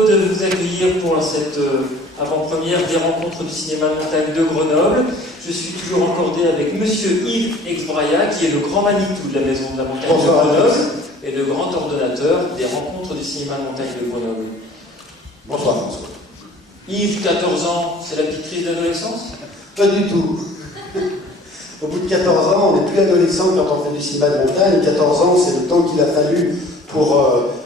heureux de vous accueillir pour cette avant-première des rencontres du cinéma de montagne de Grenoble. Je suis toujours encordé avec Monsieur Yves Exbraya, qui est le grand Manitou de la Maison de la Montagne de Grenoble et le grand ordonnateur des rencontres du cinéma de montagne de Grenoble. Bonsoir François. Yves, 14 ans, c'est la petite crise d'adolescence? Pas du tout. Au bout de 14 ans, on n'est plus adolescent quand on fait du cinéma de montagne. 14 ans, c'est le temps qu'il a fallu pour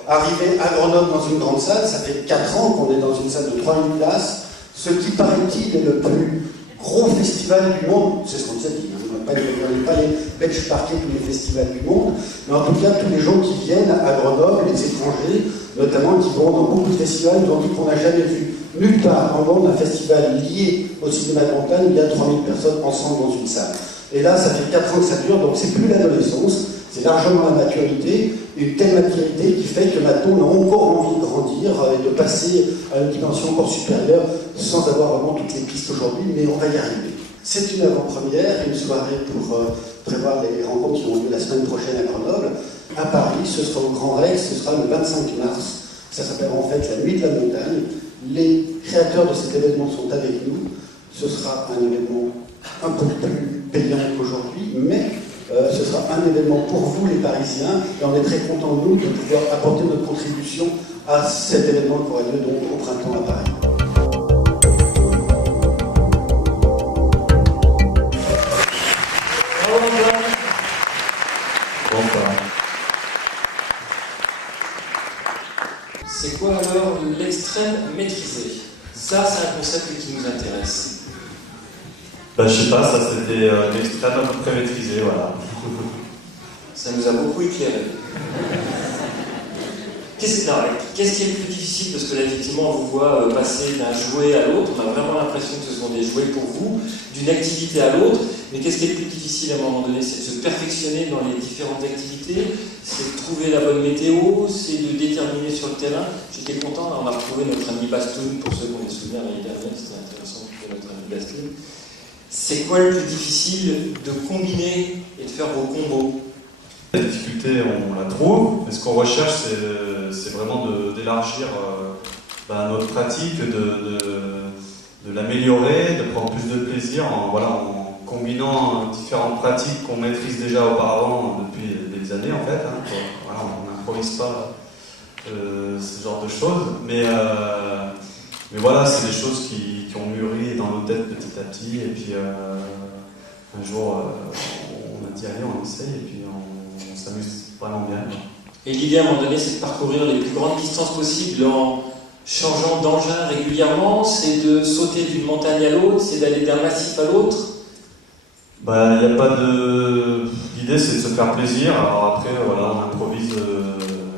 arriver à Grenoble dans une grande salle. Ça fait 4 ans qu'on est dans une salle de 3000 places. Ce qui, paraît-il, est le plus gros festival du monde. C'est ce qu'on nous a dit. On n'est pas les benchmarkés tous les festivals du monde. Mais en tout cas, tous les gens qui viennent à Grenoble, les étrangers, notamment qui vont dans beaucoup de festivals, nous ont dit qu'on n'a jamais vu nulle part en monde un festival lié au cinéma de montagne où il y a 3000 personnes ensemble dans une salle. Et là, ça fait 4 ans que ça dure, donc c'est plus l'adolescence, c'est largement la maturité, une telle maturité qui fait que maintenant on a encore envie de grandir et de passer à une dimension encore supérieure sans avoir vraiment toutes les pistes aujourd'hui, mais on va y arriver. C'est une avant-première, une soirée pour prévoir les rencontres qui ont lieu la semaine prochaine à Grenoble. À Paris, ce sera au Grand Rex, ce sera le 25 mars. Ça s'appellera en fait la Nuit de la Montagne. Les créateurs de cet événement sont avec nous. Ce sera un événement un peu plus payant qu'aujourd'hui, mais ce sera un événement pour vous les Parisiens, et on est très contents nous de pouvoir apporter notre contribution à cet événement qui aura lieu donc au printemps à Paris. C'est quoi alors l'extrême maîtrisé? Ça, c'est un concept qui nous intéresse. Je sais pas, ça c'était l'extrême à peu près maîtrisé, voilà. Ça nous a beaucoup éclairé. Qu'est-ce qui est le plus difficile? Parce que là, effectivement, on vous voit passer d'un jouet à l'autre. On a vraiment l'impression que ce sont des jouets pour vous, d'une activité à l'autre. Mais qu'est-ce qui est le plus difficile à un moment donné? C'est de se perfectionner dans les différentes activités, c'est de trouver la bonne météo, c'est de déterminer sur le terrain. J'étais content, on a retrouvé notre ami Bastoun, pour ceux qui ont des souvenirs l'année dernière, c'était intéressant de trouver notre ami Bastoun. C'est quoi le plus difficile de combiner et de faire vos combos? La difficulté, on la trouve, mais ce qu'on recherche, c'est vraiment d'élargir notre pratique, de l'améliorer, de prendre plus de plaisir en combinant différentes pratiques qu'on maîtrise déjà auparavant depuis des années en fait. On n'improvise pas ce genre de choses, mais voilà, c'est des choses qui ont mûri dans nos têtes petit à petit, et puis un jour on a dit allez, on essaye, et puis on s'amuse vraiment bien. Et l'idée à un moment donné, c'est de parcourir les plus grandes distances possibles en changeant d'engin régulièrement, c'est de sauter d'une montagne à l'autre, c'est d'aller d'un massif à l'autre. Il n'y a pas de... L'idée, c'est de se faire plaisir. Alors après, on improvise.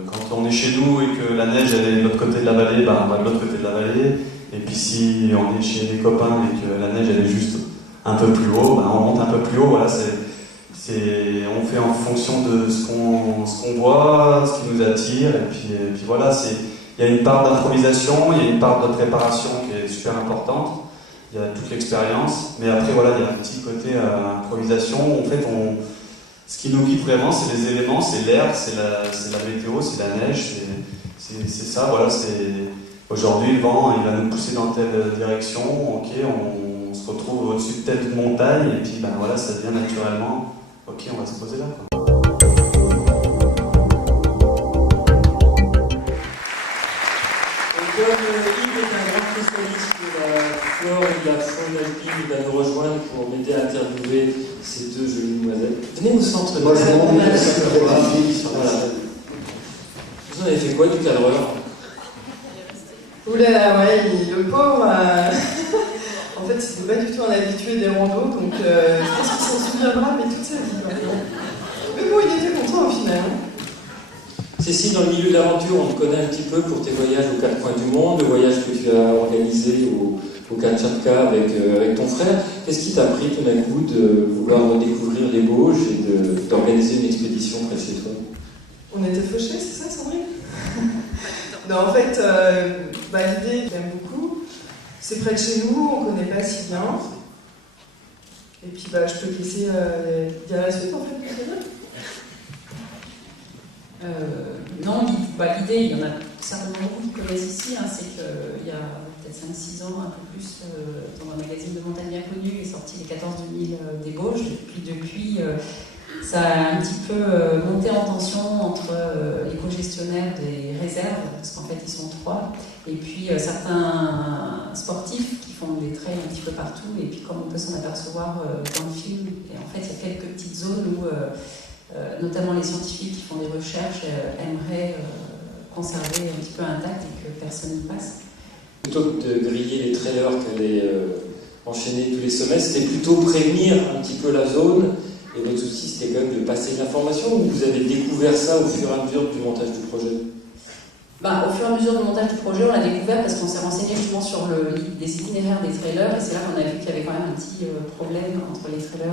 Quand on est chez nous et que la neige elle est de l'autre côté de la vallée, on va de l'autre côté de la vallée. Et puis si on est chez des copains et que la neige elle est juste un peu plus haut, on monte un peu plus haut. Voilà, on fait en fonction de ce qu'on voit, ce qui nous attire. Et puis voilà, il y a une part d'improvisation, il y a une part de préparation qui est super importante. Il y a toute l'expérience, mais après il y a un petit côté improvisation. En fait, ce qui nous guide vraiment, c'est les éléments, c'est l'air, c'est la météo, c'est la neige, c'est ça. Voilà, aujourd'hui le vent, il va nous pousser dans telle direction. Ok, on se retrouve au-dessus de telle montagne, et puis ça vient naturellement. Ok, on va se poser là, quoi. Comme Yves est un grand spécialiste de la flore et de la faune alpine, il va nous rejoindre pour m'aider à interviewer ces deux jolies demoiselles. Venez au centre de la scène. Vous en avez fait quoi du cadreur? Oula, ouais, le pauvre, en fait, c'était pas du tout un habitué des randos, donc je pense qu'il s'en souviendra, mais toute sa vie, quoi. Mais bon, il était content au final. Cécile, dans le milieu de l'aventure, on te connaît un petit peu pour tes voyages aux quatre coins du monde, le voyage que tu as organisé au Kamtchatka avec ton frère. Qu'est-ce qui t'a pris tout d'un coup de vouloir redécouvrir les Bauges et d'organiser une expédition près de chez toi? On était fauchés, c'est ça, Sandrine? Non, en fait, l'idée, j'aime beaucoup. C'est près de chez nous, on connaît pas si bien. Et puis, je peux te laisser dire la suite, en fait, non, l'idée, il y en a certainement beaucoup qui connaissent ici, hein, c'est qu'il y a peut-être 5-6 ans, un peu plus, dans un magazine de montagne bien connu, est sorti les 14 000 des Bauges. Depuis, ça a un petit peu monté en tension entre les co-gestionnaires des réserves, parce qu'en fait ils sont 3, et puis certains sportifs qui font des trails un petit peu partout, et puis comme on peut s'en apercevoir dans le film, et en fait il y a quelques petites zones où notamment les scientifiques qui font des recherches aimeraient conserver un petit peu intact et que personne n'y passe. Plutôt que de griller les trailers qu'elle enchaîner tous les semestres, c'était plutôt prévenir un petit peu la zone. Et votre souci, c'était quand même de passer de l'information, ou vous avez découvert ça au fur et à mesure du montage du projet? Au fur et à mesure du montage du projet, on l'a découvert parce qu'on s'est renseigné justement sur les itinéraires des trailers, et c'est là qu'on a vu qu'il y avait quand même un petit problème entre les trailers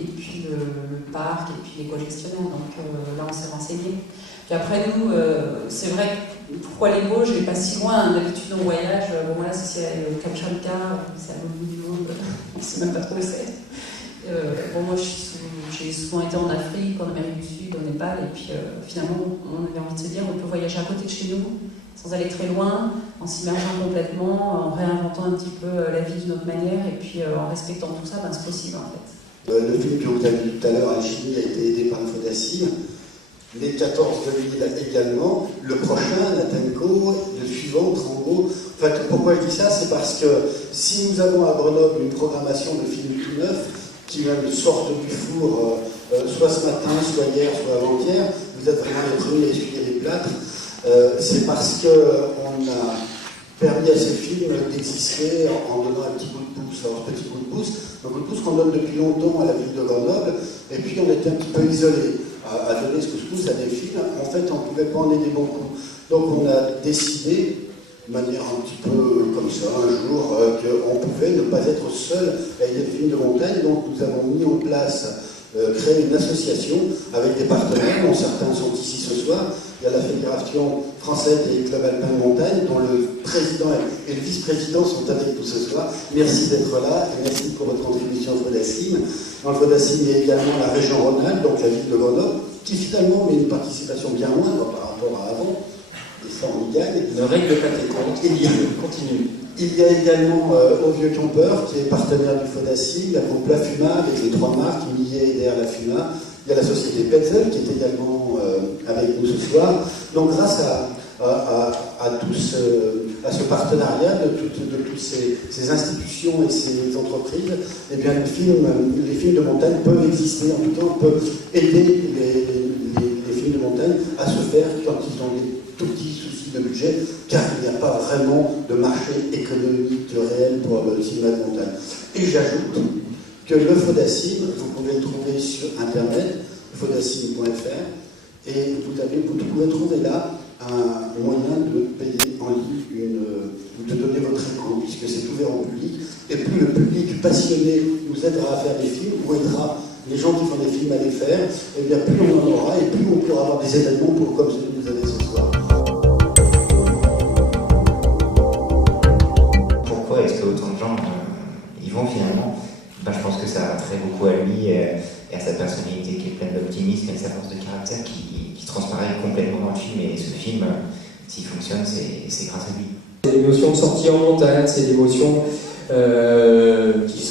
et puis le parc, et puis les co-gestionnaires. Donc là, on s'est renseigné. Puis après, nous, c'est vrai que pourquoi les Bauges, je vais pas si loin. D'habitude, on voyage, bon voilà, si c'est le Kamchatka, c'est à l'autre bout du monde, on ne sait même pas trop où c'est. Moi, j'ai souvent été en Afrique, en Amérique du Sud, au Népal, et puis finalement, on avait envie de se dire on peut voyager à côté de chez nous, sans aller très loin, en s'immergeant complètement, en réinventant un petit peu la vie d'une autre manière, et puis en respectant tout ça, c'est possible en fait. Le film que vous avez vu tout à l'heure, Alchimie, a été aidé par le FODACIM. Les 14 2000 également. Le prochain, Natenco, le suivant, Trango. En fait, pourquoi je dis ça? C'est parce que si nous avons à Grenoble une programmation de films tout neufs, qui même sortent du four, soit ce matin, soit hier, soit avant-hier, vous êtes vraiment les premiers à essuyer les plâtres. C'est parce qu'on a permis à ces films d'exister en donnant un petit coup de pouce. Alors, ce petit coup de pouce qu'on donne depuis longtemps à la ville de Grenoble, et puis on était un petit peu isolés à donner ce coup de pouce à des films. En fait, on ne pouvait pas en aider beaucoup. Donc, on a décidé, de manière un petit peu comme ça, un jour, qu'on pouvait ne pas être seul à aider des films de montagne. Donc, nous avons mis en place, créé une association avec des partenaires, dont certains sont ici ce soir. Il y a la Fédération française des clubs alpins de montagne, dont le président et le vice-président sont avec nous ce soir. Merci d'être là et merci pour votre contribution au FODACIM. Dans le FODACIM, il y a également la région Rhône-Alpes, donc la ville de Grenoble, qui finalement met une participation bien moindre par rapport à avant. Et ça, on y gagne. Ne règle pas tes comptes, continue. Il y a également Au Vieux Campeur, qui est partenaire du FODACIM, la groupe La Fuma, avec les 3 marques, Millet, EDR, La Fuma. Il y a la société Petzel, qui est également avec nous ce soir. Donc, grâce à ce partenariat de toutes ces institutions et ces entreprises, eh bien, les films de montagne peuvent exister. En tout cas, on peut aider les films de montagne à se faire quand ils ont des tout petits soucis de budget, car il n'y a pas vraiment de marché économique réel pour le cinéma de montagne. Et j'ajoute que le FODACIM, vous pouvez le trouver sur internet, fodacim.fr, et vous pouvez trouver là un moyen de payer en ligne ou de donner votre écho, puisque c'est ouvert au public. Et plus le public passionné nous aidera à faire des films, ou aidera les gens qui font des films à les faire, et bien plus on en aura, et plus on pourra avoir des événements comme celui que vous avez ce soir. Pourquoi est-ce que autant de gens y vont finalement? Je pense que ça a trait beaucoup à lui et à sa personnalité qui est pleine d'optimisme et de sa force de caractère qui transparaît complètement dans le film. Et ce film, s'il fonctionne, c'est grâce à lui. C'est l'émotion de sortie en montagne, c'est l'émotion qui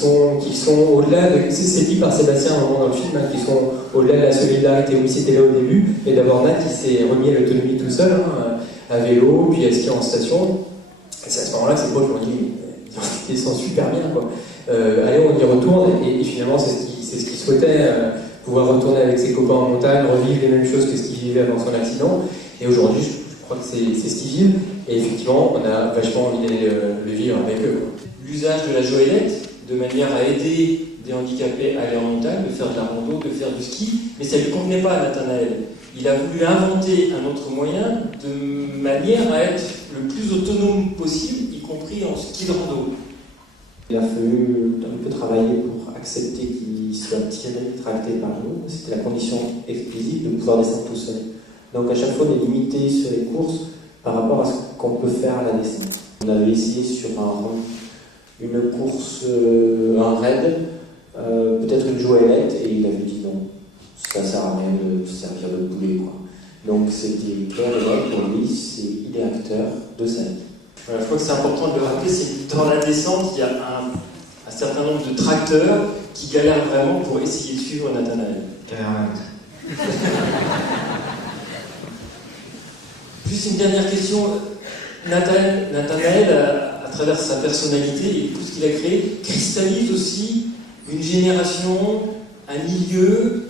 sont au-delà de... C'est dit par Sébastien à un moment dans le film, hein, qui sont au-delà de la solidarité. Oui, c'était là au début, et d'abord Nat, il s'est remis à l'autonomie tout seul, hein, à vélo, puis à skier en station. Et c'est à ce moment-là que ses potes lui ont dit « ils sont super bien, quoi. Allez, on y retourne », et finalement, c'est ce qu'il souhaitait, pouvoir retourner avec ses copains en montagne, revivre les mêmes choses que ce qu'il vivait avant son accident. Et aujourd'hui, je crois que c'est ce qu'ils vivent, et effectivement, on a vachement envie d'aller le vivre avec eux. L'usage de la joëlette, de manière à aider des handicapés à aller en montagne, de faire de la rando, de faire du ski, mais ça ne lui convenait pas à Nathanaël. Il a voulu inventer un autre moyen de manière à être le plus autonome possible, y compris en ski de rando. Il a fallu un peu travailler pour accepter qu'il soit tiré, tracté par nous. C'était la condition explicite de pouvoir descendre tout seul. Donc à chaque fois, on est limité sur les courses par rapport à ce qu'on peut faire à la descente. On avait essayé sur une course, un raid, peut-être une joëlette, et il avait dit non, ça sert à rien de se servir de boulet, quoi. Donc c'était clair et net pour lui, il est acteur de sa vie. Voilà, je crois que c'est important de le rappeler, c'est que dans la descente, il y a un certain nombre de tracteurs qui galèrent vraiment pour essayer de suivre Nathanaël. Juste une dernière question. Nathanaël, à travers sa personnalité et tout ce qu'il a créé, cristallise aussi une génération, un milieu,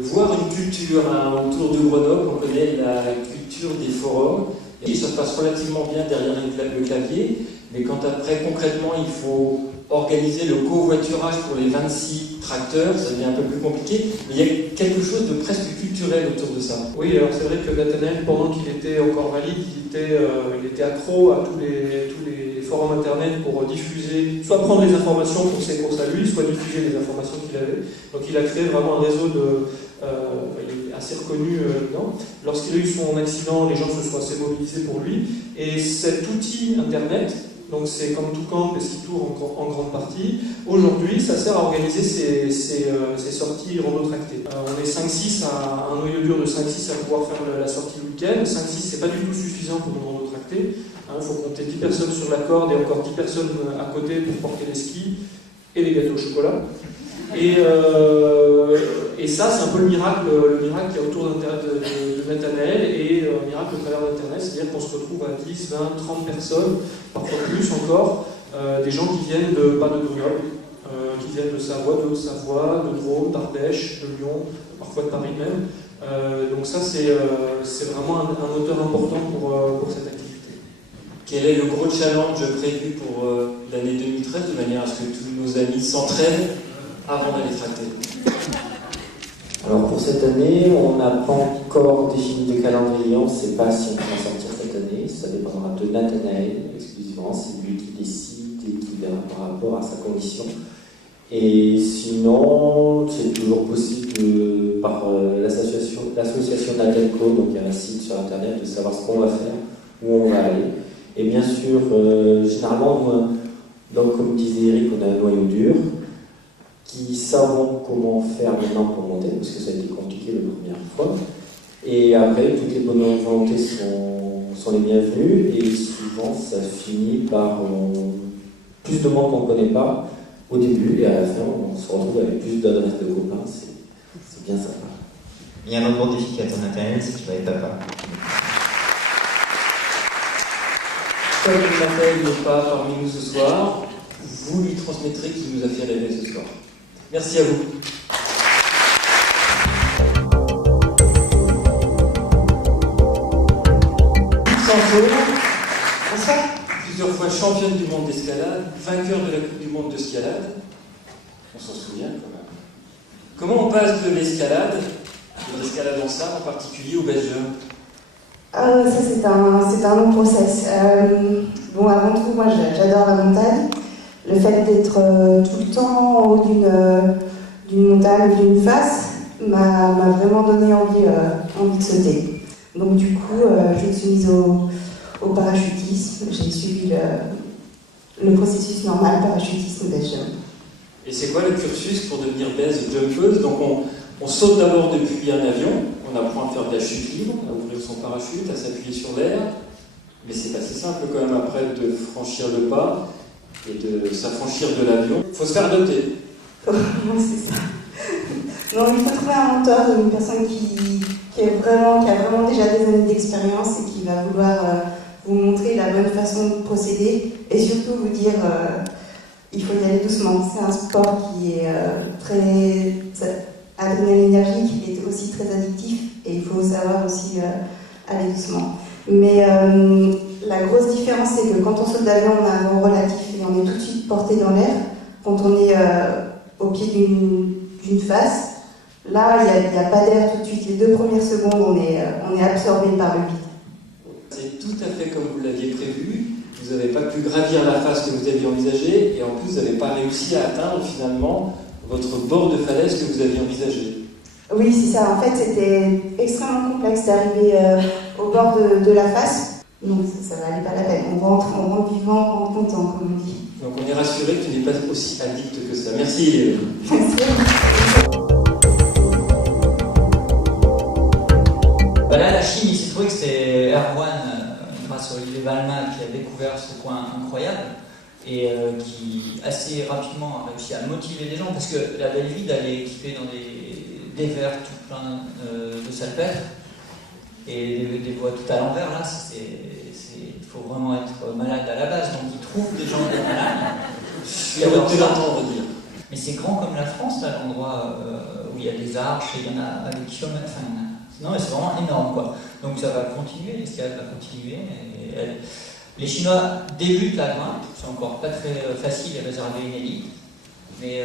voire une culture. Autour de Grenoble, on connaît la culture des forums. Et ça se passe relativement bien derrière le clavier, mais quand après, concrètement, il faut organiser le covoiturage pour les 26 tracteurs, ça devient un peu plus compliqué, mais il y a quelque chose de presque culturel autour de ça. Oui, alors c'est vrai que Nathanaël, pendant qu'il était encore valide, il était accro à tous les forums internet pour diffuser, soit prendre les informations pour ses courses à lui, soit diffuser les informations qu'il avait. Donc il a créé vraiment un réseau il est assez reconnu dedans. Lorsqu'il a eu son accident, les gens se sont assez mobilisés pour lui. Et cet outil internet, donc c'est comme tout camp, parce qu'il tourne en grande partie, aujourd'hui ça sert à organiser ces sorties rando-tractées. On est 5-6 à un noyau dur de 5-6 à pouvoir faire la sortie le week-end. 5-6 c'est pas du tout suffisant pour une rando-tractée. Il faut compter 10 personnes sur la corde et encore 10 personnes à côté pour porter les skis et les gâteaux au chocolat. Et ça, c'est un peu le miracle qu'il y a autour de Nathanaël et un miracle au travers d'Internet, c'est-à-dire qu'on se retrouve à 10, 20, 30 personnes, parfois plus encore, des gens qui viennent pas de Grenoble, qui viennent de Savoie, de Haute-Savoie, de Drôme, d'Ardèche, de Lyon, parfois de Paris même. Donc ça, c'est vraiment un moteur important pour cette activité. Quel est le gros challenge prévu pour l'année 2013, de manière à ce que tous nos amis s'entraînent avant d'aller tracter? Alors pour cette année, on n'a pas encore défini de calendrier, on ne sait pas si on peut en sortir cette année, ça dépendra de Nathanaël exclusivement, c'est lui qui décide et qui verra par rapport à sa condition. Et sinon, c'est toujours possible par l'association Nadelco, donc il y a un site sur internet, de savoir ce qu'on va faire, où on va aller. Et bien sûr, généralement, donc, comme disait Eric, on a un noyau dur, qui savent comment faire maintenant pour monter, parce que ça a été compliqué la première fois. Et après, toutes les bonnes volontés sont les bienvenues, et souvent ça finit par plus de monde qu'on ne connaît pas au début, et à la fin, on se retrouve avec plus d'adresses de copains, c'est bien sympa. Il y a un autre défi qui attend Nathanaël, c'est qu'il va être papa. Comme Nathanaël n'est pas parmi nous ce soir, vous lui transmettrez qu'il nous a fait rêver ce soir. Merci à vous. Plusieurs fois championne du monde d'escalade, vainqueur de la Coupe du monde d'escalade. On s'en souvient quand même. Comment on passe de l'escalade, de l'escalade en salle en particulier, au base jump? Ça c'est un long process. Bon, avant tout, moi j'adore la montagne. Le fait d'être tout le temps en haut d'une montagne, d'une face, m'a vraiment donné envie de sauter. Donc du coup, je me suis mise au parachutisme. J'ai suivi le processus normal, parachutisme, base jump. Et c'est quoi le cursus pour devenir base jumpeuse? Donc on saute d'abord depuis un avion, on apprend à faire de la chute libre, à ouvrir son parachute, à s'appuyer sur l'air. Mais c'est assez simple quand même après de franchir le pas et de s'affranchir de l'avion. Il faut se faire adopter. Oui, c'est ça. Non, il faut trouver un mentor, une personne qui a vraiment déjà des années d'expérience et qui va vouloir vous montrer la bonne façon de procéder et surtout vous dire il faut y aller doucement. C'est un sport qui est très adrénaline-énergique, il est aussi très addictif et il faut savoir aussi aller doucement. Mais la grosse différence, c'est que quand on saute d'avion, on a un vent relatif et on est tout de suite porté dans l'air. Quand on est au pied d'une face, là, il n'y a pas d'air tout de suite. Les 2 premières secondes, on est absorbé par le vide. C'est tout à fait comme vous l'aviez prévu. Vous n'avez pas pu gravir la face que vous aviez envisagée et en plus, vous n'avez pas réussi à atteindre finalement votre bord de falaise que vous aviez envisagé. Oui, c'est ça. En fait, c'était extrêmement complexe d'arriver au bord de la face. Donc, ça ne valait pas la peine. On rentre vivant, on rentre content, comme on dit. Donc, on est rassuré que tu n'es pas aussi addict que ça. Merci. Merci. Là, Olivier Valma qui a découvert ce coin incroyable et qui assez rapidement a réussi à motiver les gens parce que la belle ville elle est équipée dans des verres tout plein de salpêtres et des voies tout à l'envers. Là, il faut vraiment être malade à la base, donc ils trouvent des gens malades. Mais c'est grand comme la France, là, l'endroit où il y a des arches, et il y en a à des kilomètres. Enfin, non, mais c'est vraiment énorme, quoi. Donc ça va continuer, l'escalade va continuer. Les Chinois débutent la grimpe, c'est encore pas très facile de réserver une élite. Mais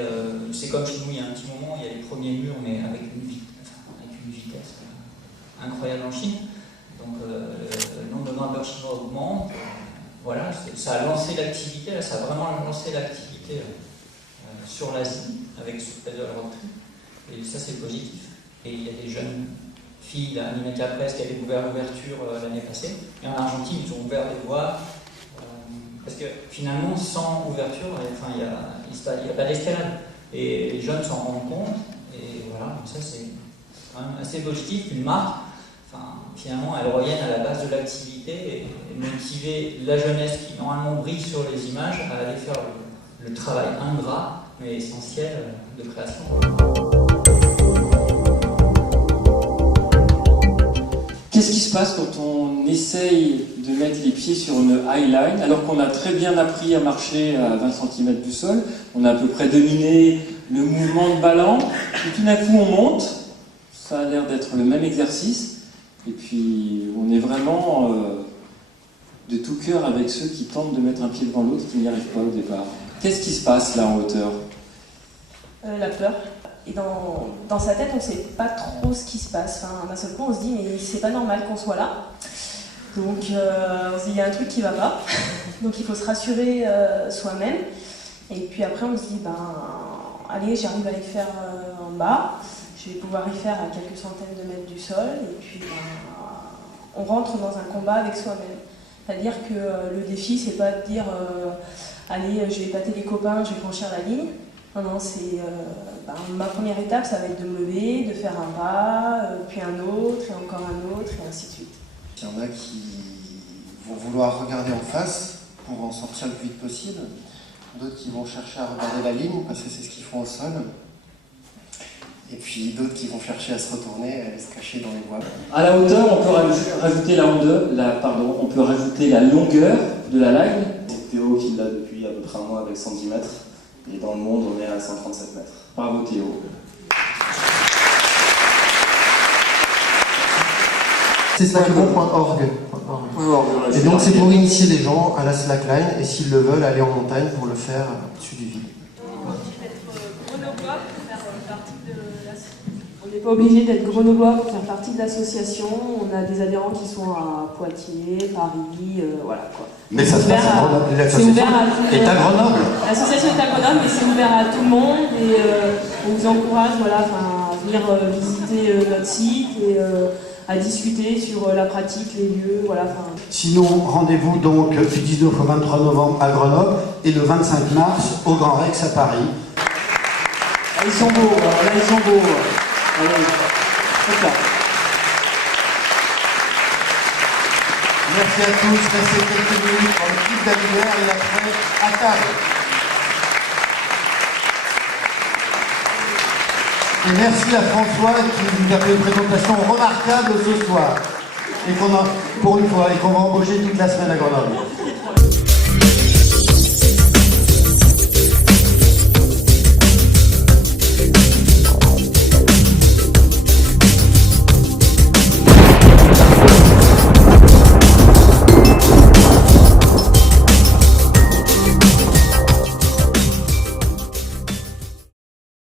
c'est comme chez nous, il y a un petit moment, il y a les premiers murs, mais avec une vitesse incroyable en Chine. Donc le nombre de grimpeurs chinois augmente. Voilà, ça a lancé l'activité, là, ça a vraiment lancé l'activité sur l'Asie, avec ce pedal road trip. Et ça, c'est positif. Et il y a des jeunes filles, là, Ninaka Press, qui a découvert l'ouverture l'année passée. Et en Argentine, ils ont ouvert des voies. Parce que finalement, sans ouverture, enfin, il n'y a pas d'escalade. Et les jeunes s'en rendent compte. Et voilà, donc ça, c'est quand même assez positif. Une marque, enfin, finalement, elle revienne à la base de l'activité et motiver la jeunesse qui, normalement, brille sur les images à aller faire le travail ingrat, mais essentiel de création. Qu'est-ce qui se passe quand on essaye de mettre les pieds sur une highline alors qu'on a très bien appris à marcher à 20 cm du sol, on a à peu près dominé le mouvement de ballon, et tout d'un coup on monte, ça a l'air d'être le même exercice, et puis on est vraiment de tout cœur avec ceux qui tentent de mettre un pied devant l'autre qui n'y arrivent pas au départ. Qu'est-ce qui se passe là en hauteur ? La peur. Et dans sa tête, on ne sait pas trop ce qui se passe. Enfin, d'un seul coup, on se dit, mais c'est pas normal qu'on soit là. Donc, on se dit, il y a un truc qui va pas. Donc, il faut se rassurer soi-même. Et puis après, on se dit, allez, j'arrive à les faire en bas. Je vais pouvoir y faire à quelques centaines de mètres du sol. Et puis, on rentre dans un combat avec soi-même. C'est-à-dire que le défi, c'est pas de dire, allez, je vais épater les copains, je vais franchir la ligne. Non, c'est ma première étape, ça va être de me lever, de faire un pas, puis un autre, et encore un autre, et ainsi de suite. Il y en a qui vont vouloir regarder en face pour en sortir le plus vite possible, d'autres qui vont chercher à regarder la ligne parce que c'est ce qu'ils font au sol, et puis d'autres qui vont chercher à se retourner, à aller se cacher dans les voiles. À la hauteur, on peut rajouter on peut rajouter la longueur de la line. C'est Théo qui l'a depuis à peu près un mois avec 110 mètres. Et dans le monde, on est à 137 mètres. Bravo Théo. C'est slackline.org. Et donc c'est pour initier les gens à la slackline et s'ils le veulent, aller en montagne pour le faire au-dessus du vide. On n'est pas obligé d'être grenoblois pour faire partie de l'association. On a des adhérents qui sont à Poitiers, Paris, voilà quoi. Mais ça se passe à Grenoble. L'association est à Grenoble. L'association est à Grenoble, mais c'est ouvert à tout le monde et on vous encourage à venir visiter notre site et à discuter sur la pratique, les lieux, voilà. Sinon, rendez-vous donc du 19 au 23 novembre à Grenoble et le 25 mars au Grand Rex à Paris. Ils sont beaux, là ils sont beaux. Allez, c'est ça. Merci à tous, restez quelques minutes dans le clip d'Aguilera et après à table. Et merci à François qui nous a fait une présentation remarquable ce soir. Et qu'on a, pour une fois, et qu'on va embaucher toute la semaine à Grenoble.